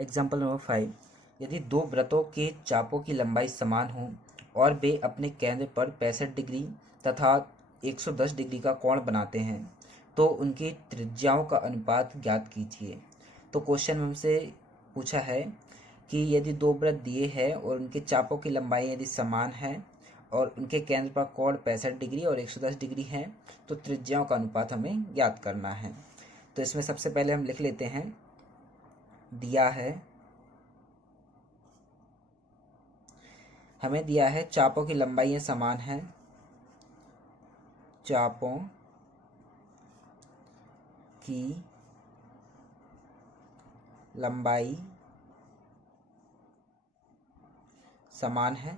Example number 5, यदि दो वृत्तों के चापों की लंबाई समान हो और वे अपने केंद्र पर 65 डिग्री तथा 110 डिग्री का कोण बनाते हैं तो उनकी त्रिज्याओं का अनुपात ज्ञात कीजिए। तो क्वेश्चन में हमसे पूछा है कि यदि दो वृत्त दिए हैं और उनके चापों की लंबाई यदि समान है और उनके केंद्र पर कोण 65 डिग्री और 110 डिग्री है तो त्रिज्याओं का अनुपात हमें ज्ञात करना है। तो इसमें सबसे पहले हम लिख लेते हैं, दिया है, हमें दिया है चापों की लंबाई समान है, चापों की लंबाई समान है,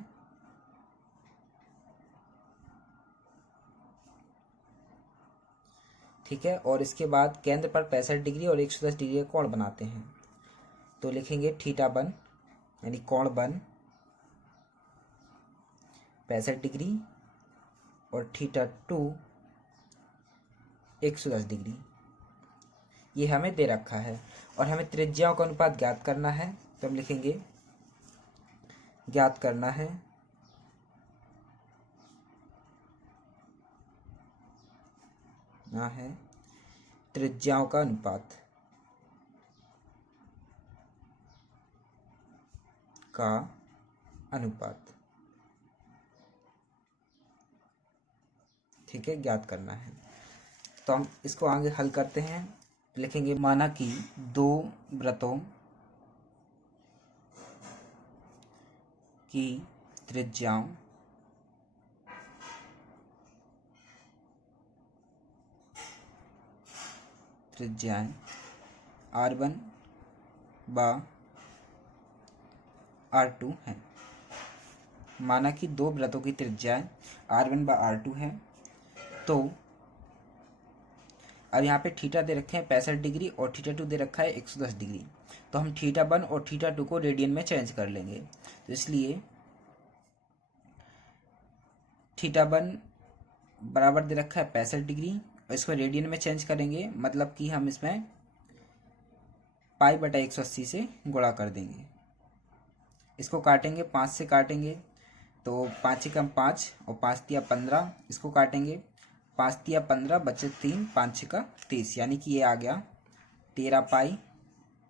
ठीक है। और इसके बाद केंद्र पर 65 डिग्री और 110 डिग्री का कोण बनाते हैं तो लिखेंगे थीटा वन यानी कोण वन 65 डिग्री और थीटा टू 110 डिग्री, ये हमें दे रखा है। और हमें त्रिज्याओं का अनुपात ज्ञात करना है तो हम लिखेंगे ज्ञात करना है ना है त्रिज्याओं का अनुपात ठीक है, ज्ञात करना है। तो हम इसको आगे हल करते हैं, लिखेंगे माना कि दो वृत्तों की त्रिज्याएं R1 व R2 हैं। माना कि दो वृत्तों की त्रिज्याएं R1 व R2 हैं। तो अब यहाँ पे थीटा दे रखे हैं 65 डिग्री और थीटा टू दे रखा है 110 डिग्री। तो हम थीटा वन और थीटा टू को रेडियन में चेंज कर लेंगे। तो इसलिए थीटा वन बराबर दे रखा है 65 डिग्री और इसको रेडियन में चेंज करेंगे, मतलब कि हम इसमें पाई बटा 180 से गुणा कर देंगे। इसको काटेंगे, 5 से काटेंगे तो 5 एकम 5 और 5 तिया 15, इसको काटेंगे 5 तिया 15 बचे 3, 5 छक्का 30, यानी कि ये आ गया 13 पाई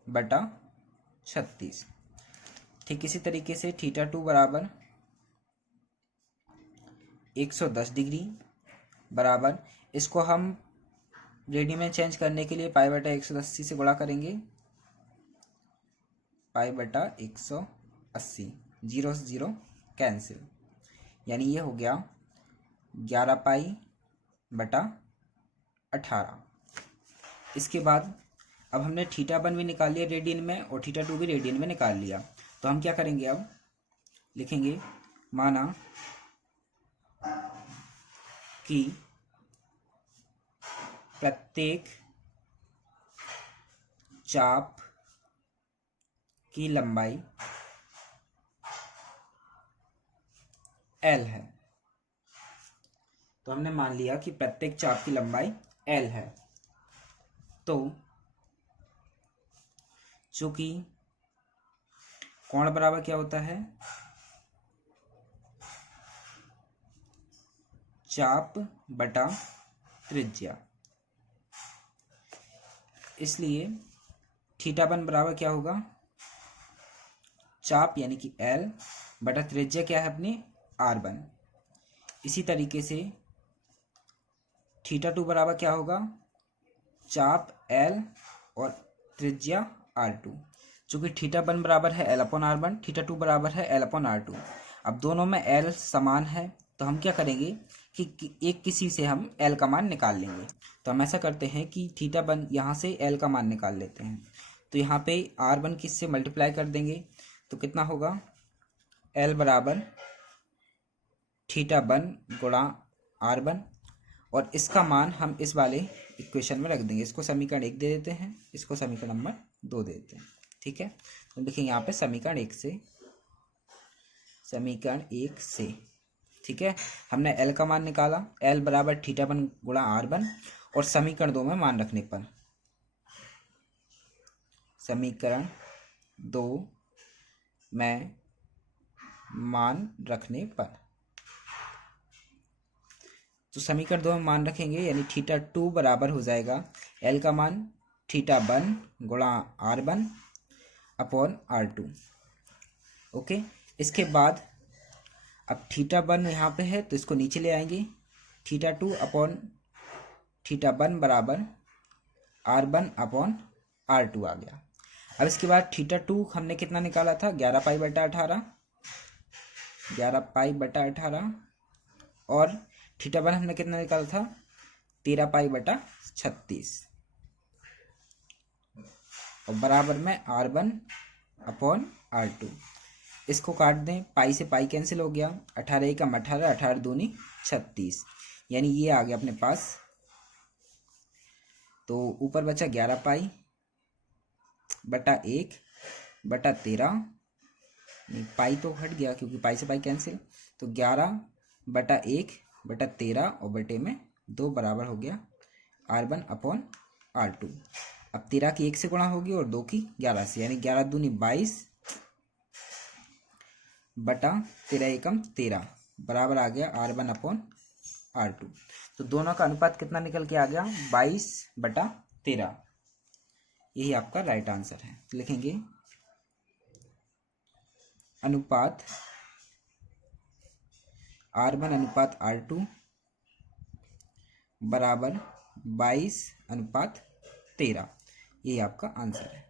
बटा 36। ठीक इसी तरीके से थीटा टू बराबर 110 डिग्री बराबर, इसको हम रेडियन में चेंज करने के लिए पाई बटा 180 से गुणा करेंगे, पाई बटा 180, 0 से 0 कैंसिल, यानी ये हो गया 11 पाई बटा 18। इसके बाद अब हमने थीटा वन भी निकाल लिया रेडियन में और थीटा टू भी रेडियन में निकाल लिया। तो हम क्या करेंगे, अब लिखेंगे माना कि प्रत्येक चाप की लंबाई L है। तो हमने मान लिया कि प्रत्येक चाप की लंबाई L है। तो चूंकि कोण बराबर क्या होता है, चाप बटा त्रिज्या, इसलिए थीटा वन बराबर क्या होगा, चाप यानी कि L बटा त्रिज्या क्या है अपनी R1। इसी तरीके से थीटा टू बराबर क्या होगा, चाप L और त्रिज्या R2। चूंकि थीटा वन बराबर है L/R1, थीटा टू बराबर है L/R2। अब दोनों में L समान है तो हम क्या करेंगे कि एक किसी से हम L का मान निकाल लेंगे। तो हम ऐसा करते हैं कि थीटा वन यहाँ से L का मान निकाल लेते हैं। तो यहाँ पे R1 किससे मल्टीप्लाई कर देंगे तो कितना होगा, L बराबर थीटा वन गुणा R1 और इसका मान हम इस वाले इक्वेशन में रख देंगे। इसको समीकरण 1 दे देते हैं, इसको समीकरण नंबर 2 दे देते हैं, ठीक है। तो देखिए यहाँ पे समीकरण 1 से, ठीक है, हमने L का मान निकाला, L बराबर थीटा वन गुणा R1 और समीकरण 2 में मान रखने पर, समीकरण 2 में मान रखने पर। तो समीकरण 2 में मान रखेंगे यानी थीटा 2 बराबर हो जाएगा एल का मान थीटा 1 गुणा R1 अपॉन R2। ओके, इसके बाद अब थीटा 1 यहाँ पे है तो इसको नीचे ले आएंगे, थीटा 2 अपॉन थीटा 1 बराबर R1 अपॉन R2 आ गया। अब इसके बाद थीटा 2 हमने कितना निकाला था 11 पाई बटा 18, 11 पाई बटा 18, और थीटा 1 हमने कितना निकाला था 13 पाई बटा 36, और बराबर में R1 अपॉन R2। इसको काट दें, पाई से पाई कैंसिल हो गया, 18 एकम 18, 18 दूनी 36, यानी ये आ गया अपने पास। तो ऊपर बचा 11 पाई बटा 1 बटा 13, नहीं पाई तो हट गया क्योंकि पाई से पाई कैंसिल, तो 11 बटा 1 बटा 13 और बटे में 2 बराबर हो गया R1 अपॉन R2। अब 13 की 1 से गुणा होगी और 2 की 11 से, यानी 11 दूनी 22 बटा 13 एकम 13 बराबर आ गया R1 अपॉन R2। तो दोनों का अनुपात कितना निकल के आ गया 22 बटा 13। यही आपका राइट आंसर है। तो लिखेंगे अनुपात R1 अनुपात R2 बराबर 22 अनुपात 13, यही आपका आंसर है।